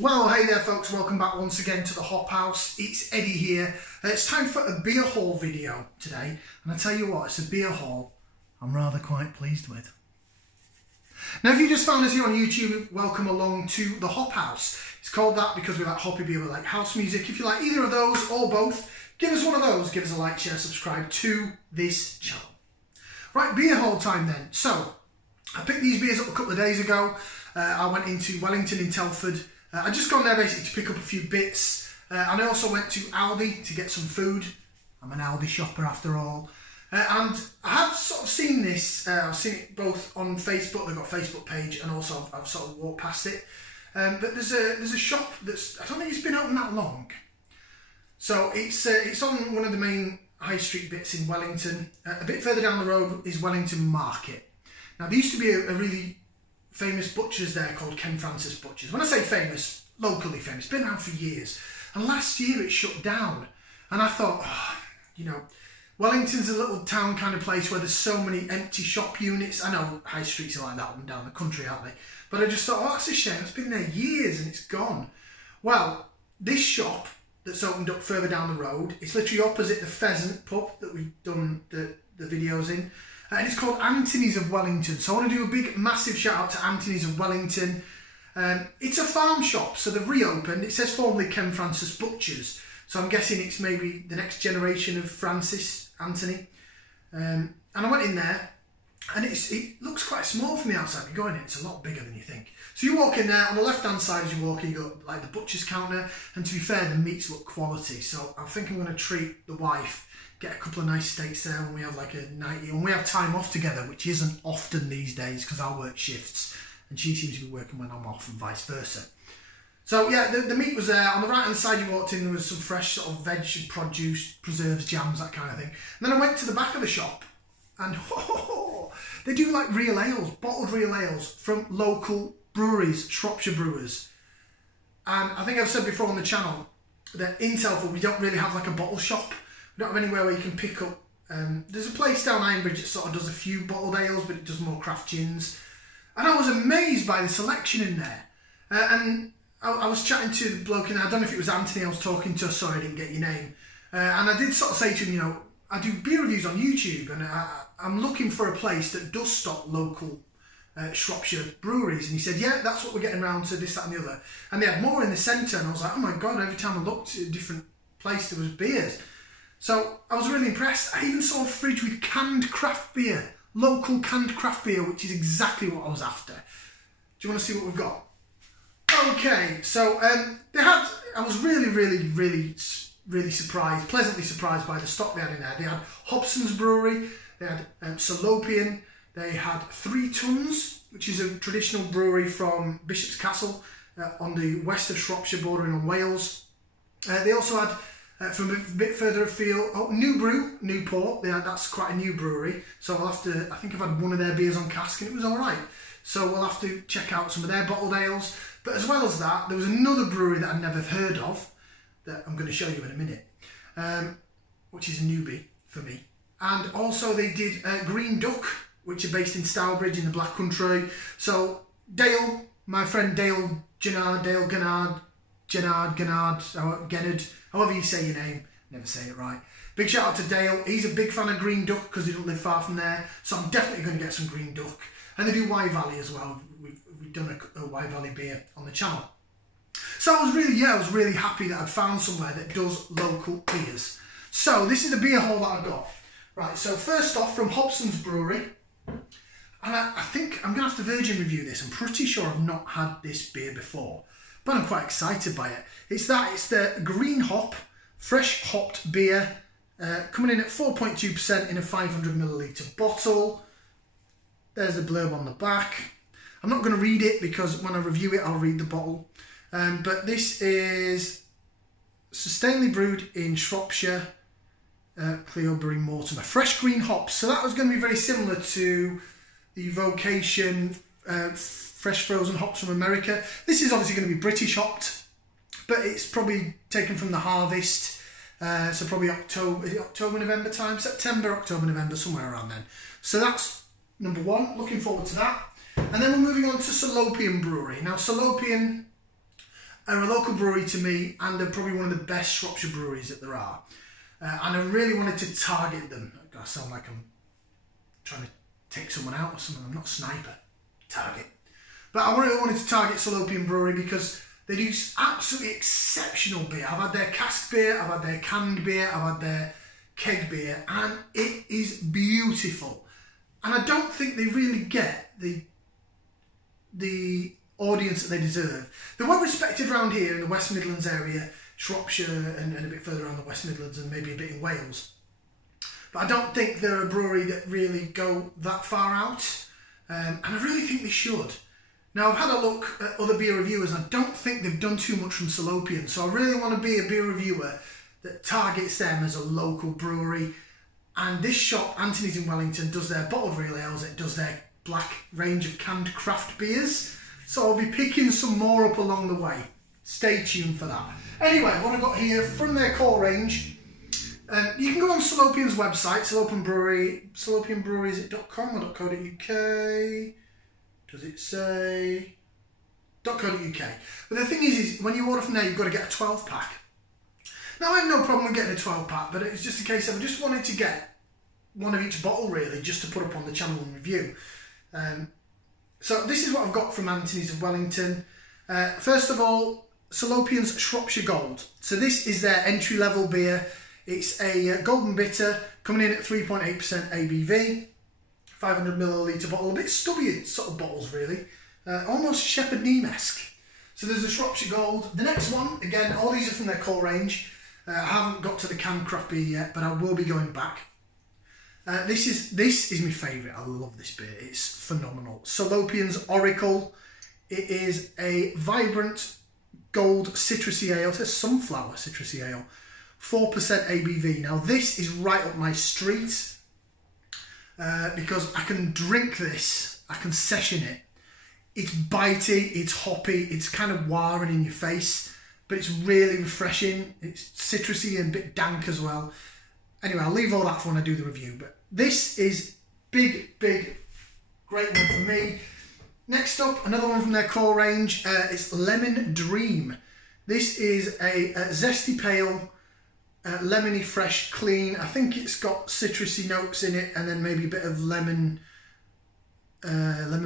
Well, hey there folks, welcome back once again to the Hop House. It's Eddie here. It's time for a beer haul video today, and I tell you what, it's a beer haul I'm rather quite pleased with. Now if you just found us here on YouTube, welcome along to the Hop House. It's called that because we like hoppy beer, we like house music. If you like either of those or both, give us one of those, give us a like, share, subscribe to this channel. Right, beer haul time then. So, I picked these beers up a couple of days ago. I went into Wellington in Telford. I just gone there basically to pick up a few bits, and I also went to Aldi to get some food. I'm an Aldi shopper after all, and I have sort of seen this. I've seen it both on Facebook. They've got a Facebook page, and also I've sort of walked past it. But there's a shop that's, I don't think it's been open that long. So it's on one of the main high street bits in Wellington. A bit further down the road is Wellington Market. Now there used to be a really famous butchers there called Ken Francis Butchers. When I say famous, locally famous, been around for years. And last year it shut down. And I thought, oh, you know, Wellington's a little town kind of place where there's so many empty shop units. I know high streets are like that up and down the country, aren't they? But I just thought, oh, that's a shame. It's been there years and it's gone. Well, this shop that's opened up further down the road, it's literally opposite the Pheasant pub that we've done the videos in. And it's called Anthony's of Wellington. So I want to do a big, massive shout out to Anthony's of Wellington. It's a farm shop, so they've reopened. It says formerly Ken Francis Butchers. So I'm guessing it's maybe the next generation of Francis Anthony. And I went in there, and it looks quite small from the outside. You go in, it's a lot bigger than you think. So you walk in there, on the left-hand side as you walk in, you got like the butcher's counter. And to be fair, the meats look quality. So I think I'm going to treat the wife, get a couple of nice steaks there when we have like a nightie, and we have time off together, which isn't often these days because I work shifts and she seems to be working when I'm off and vice versa. So yeah, the meat was there. On the right hand side you walked in, there was some fresh sort of veg, produce, preserves, jams, that kind of thing. And then I went to the back of the shop and they do like real ales, bottled real ales from local breweries, Shropshire brewers. And I think I've said before on the channel that in Telford we don't really have like a bottle shop. We don't have anywhere where you can pick up. There's a place down Ironbridge that sort of does a few bottled ales, but it does more craft gins. And I was amazed by the selection in there. And I was chatting to the bloke in there. I don't know if it was Anthony I was talking to. Sorry, I didn't get your name. And I did sort of say to him, you know, I do beer reviews on YouTube, and I'm looking for a place that does stock local Shropshire breweries. And he said, yeah, that's what we're getting around to, this, that and the other. And they had more in the centre, and I was like, oh my God, every time I looked at a different place there was beers. So I was really impressed. I even saw a fridge with canned craft beer, local canned craft beer, which is exactly what I was after. Do you want to see what we've got? Okay, so I was really surprised, pleasantly surprised by the stock they had in there. They had Hobson's Brewery, they had Salopian, they had 3 Tuns, which is a traditional brewery from Bishop's Castle on the west of Shropshire, bordering on Wales. They also had from a bit further afield, New Brew, Newport. That's quite a new brewery. So I'll have to, I think I've had one of their beers on cask and it was alright. So we'll have to check out some of their bottled ales. But as well as that, there was another brewery that I'd never heard of that I'm going to show you in a minute, which is a newbie for me. And also they did Green Duck, which are based in Stourbridge in the Black Country. So Dale, my friend Dale Gennard, however you say your name, never say it right. Big shout out to Dale. He's a big fan of Green Duck because he doesn't live far from there. So I'm definitely going to get some Green Duck. And they do Wye Valley as well. We've done a Wye Valley beer on the channel. So I was really happy that I'd found somewhere that does local beers. So this is the beer haul that I've got. Right, so first off from Hobson's Brewery. And I think I'm going to have to virgin review this. I'm pretty sure I've not had this beer before, but I'm quite excited by it. It's the Green Hop, fresh hopped beer, coming in at 4.2% in a 500ml bottle. There's the blurb on the back. I'm not going to read it because when I review it, I'll read the bottle. But this is sustainably brewed in Shropshire, Cleobury, Mortimer. Fresh green hops. So that was going to be very similar to the Vocation fresh frozen hops from America. This is obviously going to be British hopped, but it's probably taken from the harvest. So probably October, is it October, November time? September, October, November, somewhere around then. So that's number one. Looking forward to that. And then we're moving on to Salopian Brewery. Now Salopian, are a local brewery to me and are probably one of the best Shropshire breweries that there are. And I really wanted to target them. I sound like I'm trying to take someone out or something. I'm not a sniper. Target. But I really wanted to target Salopian Brewery because they do absolutely exceptional beer. I've had their cask beer, I've had their canned beer, I've had their keg beer, and it is beautiful. And I don't think they really get the audience that they deserve. They're well respected around here in the West Midlands area, Shropshire and a bit further around the West Midlands and maybe a bit in Wales. But I don't think they're a brewery that really go that far out, and I really think they should. Now, I've had a look at other beer reviewers and I don't think they've done too much from Salopian, so I really want to be a beer reviewer that targets them as a local brewery. And this shop, Anthony's in Wellington, does their bottled real ales, it does their black range of canned craft beers, so I'll be picking some more up along the way. Stay tuned for that. Anyway, what I've got here from their core range, you can go on Salopian's website, Salopian Brewery, salopianbreweries.com or .co.uk. Does it say .co.uk? But the thing is when you order from there, you've got to get a 12 pack. Now, I have no problem with getting a 12 pack, but it's just a case of I just wanted to get one of each bottle really, just to put up on the channel and review. So this is what I've got from Anthony's of Wellington. First of all, Salopian's Shropshire Gold. So this is their entry level beer. It's a golden bitter coming in at 3.8% ABV. 500 millilitre bottle, a bit stubby sort of bottles really, almost Shepherd Neame-esque. So there's the Shropshire Gold. The next one, again, all these are from their core range. I haven't got to the canned craft beer yet, but I will be going back. This is my favourite. I love this beer. It's phenomenal. Salopian's Oracle. It is a vibrant gold citrusy ale. It says sunflower citrusy ale. 4% ABV. Now this is right up my street. Because I can drink this, I can session it. It's bitey, it's hoppy, it's kind of warring in your face, but it's really refreshing. It's citrusy and a bit dank as well. Anyway, I'll leave all that for when I do the review, but this is big, great one for me. Next up, another one from their core range, it's Lemon Dream. This is a zesty pale, lemony, fresh, clean. I think it's got citrusy notes in it and then maybe a bit of lemon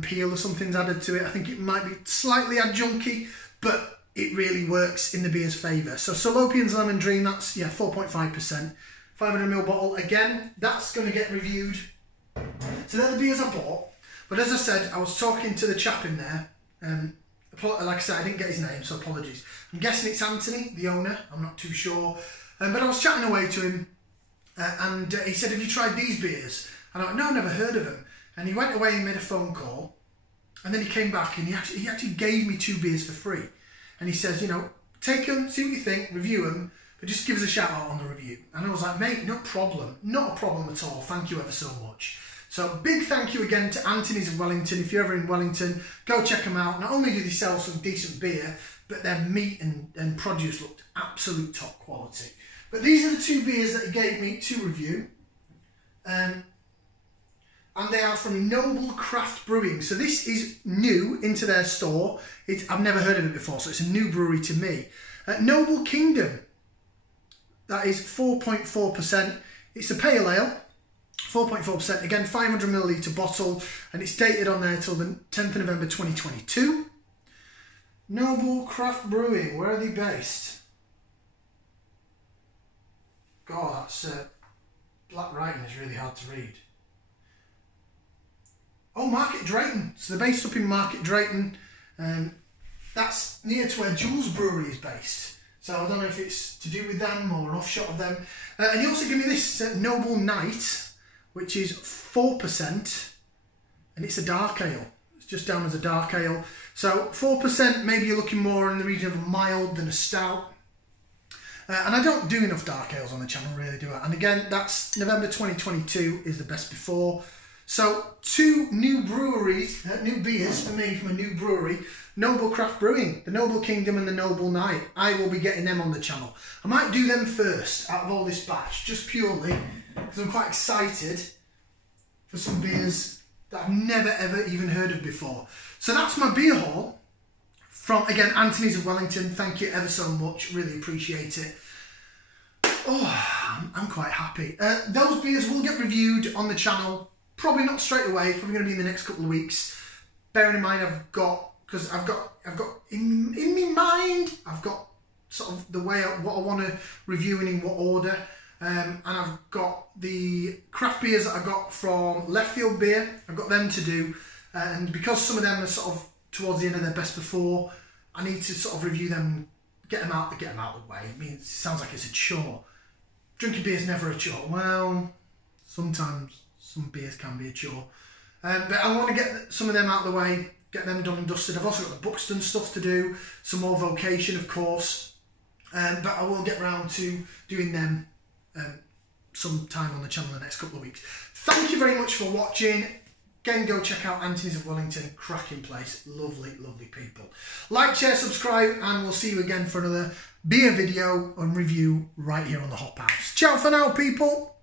peel or something's added to it. I think it might be slightly adjuncty, but it really works in the beer's favour. So Salopian's Lemon Dream, that's 4.5%. 500ml bottle. Again, that's going to get reviewed. So they're the beers I bought. But as I said, I was talking to the chap in there. Like I said, I didn't get his name, so apologies. I'm guessing it's Anthony, the owner. I'm not too sure. But I was chatting away to him and he said, have you tried these beers? And I went, no, I've never heard of them. And he went away and made a phone call and then he came back and he actually gave me 2 beers for free. And he says, you know, take them, see what you think, review them, but just give us a shout out on the review. And I was like, mate, no problem. Not a problem at all. Thank you ever so much. So big thank you again to Anthony's of Wellington. If you're ever in Wellington, go check them out. Not only do they sell some decent beer, but their meat and produce looked absolute top quality. But these are the 2 beers that he gave me to review. And they are from Noble Craft Brewing. So this is new into their store. I've never heard of it before, so it's a new brewery to me. Noble Kingdom. That is 4.4%. It's a pale ale. 4.4%. Again, 500ml bottle. And it's dated on there till the 10th of November 2022. Noble Craft Brewing. Where are they based? God, that's black writing is really hard to read. Oh, Market Drayton. So they're based up in Market Drayton. That's near to where Jules Brewery is based. So I don't know if it's to do with them or an offshot of them. And he also gave me this Noble Night, which is 4%. And it's a dark ale. It's just down as a dark ale. So 4%, maybe you're looking more in the region of a mild than a stout. And I don't do enough dark ales on the channel, really, do I? And again, that's November 2022 is the best before. So 2 new breweries, new beers for me from a new brewery, Noble Craft Brewing, the Noble Kingdom and the Noble Night. I will be getting them on the channel. I might do them first out of all this batch, just purely because I'm quite excited for some beers that I've never ever even heard of before. So that's my beer haul from, again, Anthony's of Wellington. Thank you ever so much. Really appreciate it. Oh, I'm quite happy. Those beers will get reviewed on the channel. Probably not straight away. Probably going to be in the next couple of weeks. Bearing in mind, I've got in my mind, I've got sort of the way what I want to review and in what order. And I've got the craft beers that I got from Left Field Beer. I've got them to do, and because some of them are sort of towards the end of their best before, I need to sort of review them, get them out of the way. I mean, it sounds like it's a chore. Drinking beer is never a chore. Well, sometimes some beers can be a chore, but I want to get some of them out of the way, get them done and dusted. I've also got the Buxton stuff to do, some more vocation, of course, but I will get round to doing them sometime on the channel in the next couple of weeks. Thank you very much for watching. Again, go check out Anthony's of Wellington. Cracking place. Lovely, lovely people. Like, share, subscribe, and we'll see you again for another beer video and review right here on the Hop House. Ciao for now, people.